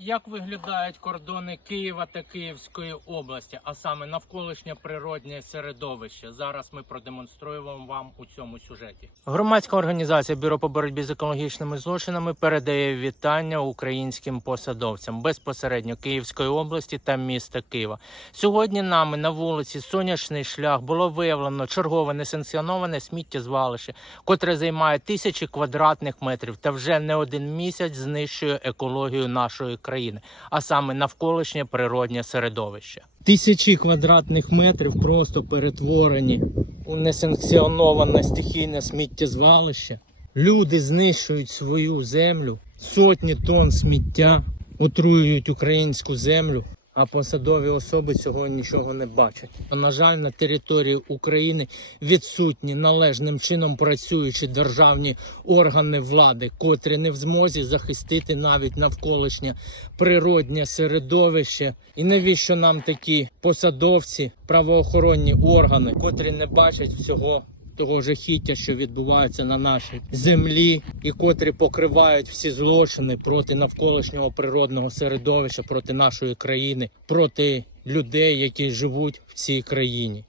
Як виглядають кордони Києва та Київської області, а саме навколишнє природнє середовище? Зараз ми продемонструємо вам у цьому сюжеті. Громадська організація Бюро по боротьбі з екологічними злочинами передає вітання українським посадовцям безпосередньо Київської області та міста Києва. Сьогодні нами на вулиці Сонячний шлях було виявлено чергове несанкціоноване сміттєзвалище, котре займає тисячі квадратних метрів та вже не один місяць знищує екологію нашої країни, а саме навколишнє природнє середовище. Тисячі квадратних метрів просто перетворені у несанкціоноване стихійне сміттєзвалище. Люди знищують свою землю, сотні тонн сміття отруюють українську землю. А посадові особи цього нічого не бачать. На жаль, на території України відсутні належним чином працюючі державні органи влади, котрі не в змозі захистити навіть навколишнє природнє середовище. І навіщо нам такі посадовці, правоохоронні органи, котрі не бачать всього того жахіття, що відбувається на нашій землі, і котрі покривають всі злочини проти навколишнього природного середовища, проти нашої країни, проти людей, які живуть в цій країні.